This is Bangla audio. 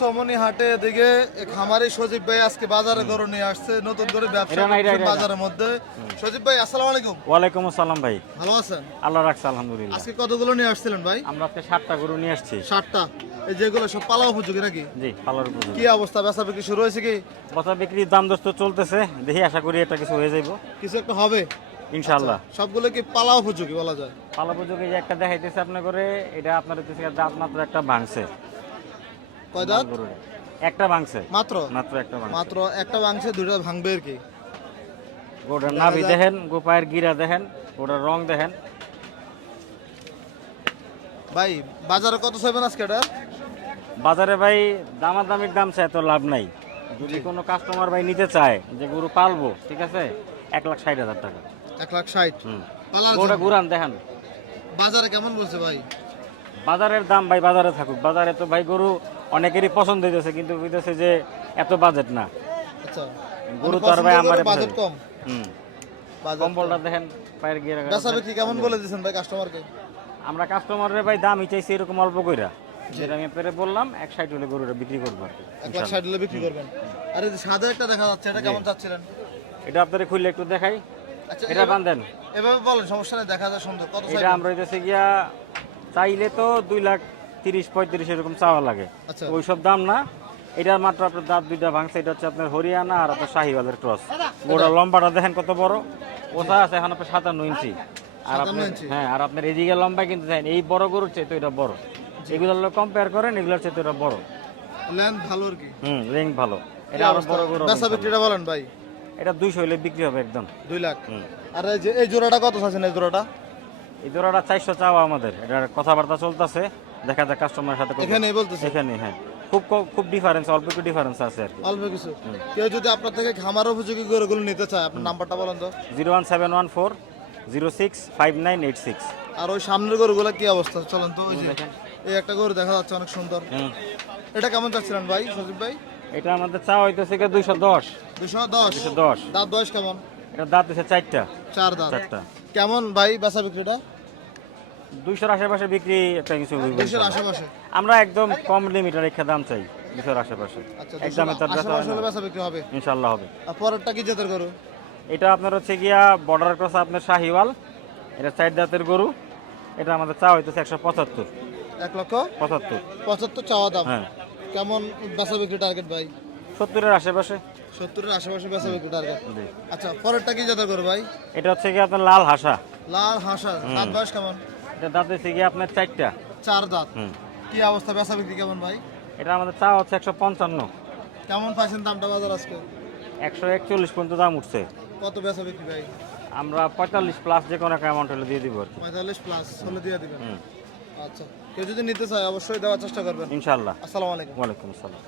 সমনি হাটে এদিকে খামারি সজীব ভাই আজকে বাজারে গরু নিয়ে আসছে নতুন করে ব্যবসা। বাজারের মধ্যে। সজীব ভাই আসসালামু আলাইকুম। ওয়ালাইকুম আসসালাম ভাই। ভালো আছেন? আল্লাহ রাখছে আলহামদুলিল্লাহ। আজকে কতগুলো নিয়ে আসছিলেন ভাই? আমরা আজকে গরু নিয়ে আসছি। এই যেগুলো সব পালা উপযোগী নাকি? জি পালার উপর কি অবস্থা বেচা বিক্রি শুরু হয়েছে কি? বচা বিক্রির দাম দোস্ত চলতেছে দেখি আশা করি এটা কিছু হয়ে যাইব। কিছু একটা হবে? ইনশাআল্লাহ। সবগুলো কি পালা উপযোগী বলা যায়? পালা উপযোগী যে একটা দেখাইতেছে আপনার করে এটা আপনার দাঁত মাত্র একটা ভাঙছে। কয় দাঁত? একটা ভাঙছে। মাত্র? মাত্র একটা ভাঙছে। মাত্র একটা মাংসে দুইটা ভাঙবে আর কি। গোটার নাভি দেখেন গোপায়ের গিরা দেখেন গোটার রং দেখেন। ভাই বাজারে কত চাইবেন আজকে এটা? বাজারে ভাই দামাদামির দাম চাই তো লাভ নাই। যদি কোনো কাস্টমার ভাই নিতে চায় যে গরু পালবো ঠিক আছে? এক লাখ ষাট হাজার টাকা। এক লাখ ষাট। গরুটা ঘুরান দেখেন। বাজারে কেমন বলছে ভাই? বাজারের দাম ভাই বাজারে থাকুক। বাজারে তো ভাই গরু অনেকেরই পছন্দ হইতেছে কিন্তু হইতেছে যে এত বাজেট না। আচ্ছা। গরু তো আর ভাই আমার বাজেট কম। হুম। কম্বলটা দেখেন পায়ের গিয়ে বেচা বিক্রি কেমন বলে দিয়েছেন ভাই কাস্টমারকে আমরা কাস্টমারের ভাই চাইছি এরকম অল্প কইরা। যেটা আমি পেরে বললাম এক সাইড হলে গরুটা বিক্রি করব আর এক লাখ ষাট হলে বিক্রি করবেন। আর এই সাদা একটা দেখা যাচ্ছে এটা কেমন চাচ্ছিলেন? এটা আপনারা খুললে একটু দেখাই। আচ্ছা এটা বান্ধেন এভাবে বলেন সমস্যা নেই দেখা যায় সুন্দর। কত এটা আমরা হইতেছে গিয়া চাইলে তো দুই লাখ তিরিশ পঁয়ত্রিশ এরকম চাওয়া লাগে। আচ্ছা। ওইসব দাম না। এটার মাত্র আপনার দাঁত দুইটা ভাঙছে এটা হচ্ছে আপনার হরিয়ানা আর আপনার শাহিওয়ালের ক্রস। গোটা লম্বাটা দেখেন কত বড়। ওটা আছে এখন আপনার সাতান্ন ইঞ্চি। আর আপনার হ্যাঁ আর আপনার এদিকে লম্বা কিন্তু দেখেন এই বড় গরুর চেয়ে তো এটা বড়। এগুলোর কম্পেয়ার করেন এগুলোর চেয়ে তো এটা বড়। লেন্থ ভালো আর কি। হুম রিং ভালো। এটা আরও বড় গরু বেচা বিক্রিটা বলেন ভাই। এটা দুইশো হলে বিক্রি হবে একদম। দুই লাখ। আর এই যে এই জোড়াটা কত চাচ্ছেন এই জোড়াটা? এই জোড়াটা চারশো চাওয়া আমাদের। এটার কথাবার্তা চলতেছে। দেখা যাক কাস্টমারের সাথে এখানেই বলতেছে। এখানে হ্যাঁ। খুব খুব ডিফারেন্স অল্প একটু ডিফারেন্স আছে আর অল্প কিছু। কেউ যদি আপনার থেকে খামার উপযোগী গরুগুলো নিতে চায় আপনার নাম্বারটা বলেন তো। Zero one seven one four zero six five nine eight six আর ওই সামনের গরুগুলো কি অবস্থা? চলেন তো ওই যে এই একটা গরু দেখা যাচ্ছে অনেক সুন্দর। এটা কেমন চাচ্ছিলেন ভাই সজীব ভাই? এটা আমাদের চা হইতেছে গিয়ে দুইশো দশ। দুশো দশ? দুশো দশ। দাঁত বয়স কেমন? এটা দাঁত হচ্ছে চারটা। চার দাঁত। চারটা। কেমন ভাই বেচা বিক্রিটা? দুইশোর আশেপাশে বিক্রি একটা কিছু আশেপাশে? আমরা একদম কম লিমিটের একটা দাম চাই দুশোর আশেপাশে। আচ্ছা তার বিক্রি হবে? ইনশাল্লাহ হবে। পরেরটা কি জাতের গরু? এটা আপনার হচ্ছে গিয়া বর্ডার ক্রস আপনার শাহিওয়াল এটা চার দাঁতের গরু এটা আমাদের চা হইতেছে একশো পঁচাত্তর। এক লক্ষ? পঁচাত্তর। পঁচাত্তর চাওয়া দাম। হ্যাঁ। কেমন বেচা বিক্রি টার্গেট ভাই? সত্তরের আশেপাশে। সত্তরের আশেপাশে বেচা বিক্রি টার্গেট আচ্ছা পরেরটা কি জাতের গরু ভাই? এটা হচ্ছে গিয়ে আপনার লাল হাসা। লাল হাঁসা। দাঁত বয়স কেমন? এটা দাঁত হচ্ছে গিয়ে আপনার চারটা। চার দাঁত। কি অবস্থা? বেচা বিক্রি কেমন ভাই? এটা আমাদের চা হচ্ছে একশো পঞ্চান্ন। কেমন পাইছেন দামটা বাজার আজকে? একশো একচল্লিশ পর্যন্ত দাম উঠছে। কত বেচা বিক্রি ভাই? আমরা পঁয়তাল্লিশ প্লাস যে কোনো একটা অ্যামাউন্ট হলে দিয়ে দিব আর কি। পঁয়তাল্লিশ প্লাস হলে দিয়ে দিবেন। আচ্ছা। কেউ যদি নিতে চায় অবশ্যই দেওয়ার চেষ্টা করবেন। ইনশাল্লাহ আসসালামু আলাইকুম। ওয়ালাইকুম আসসালাম।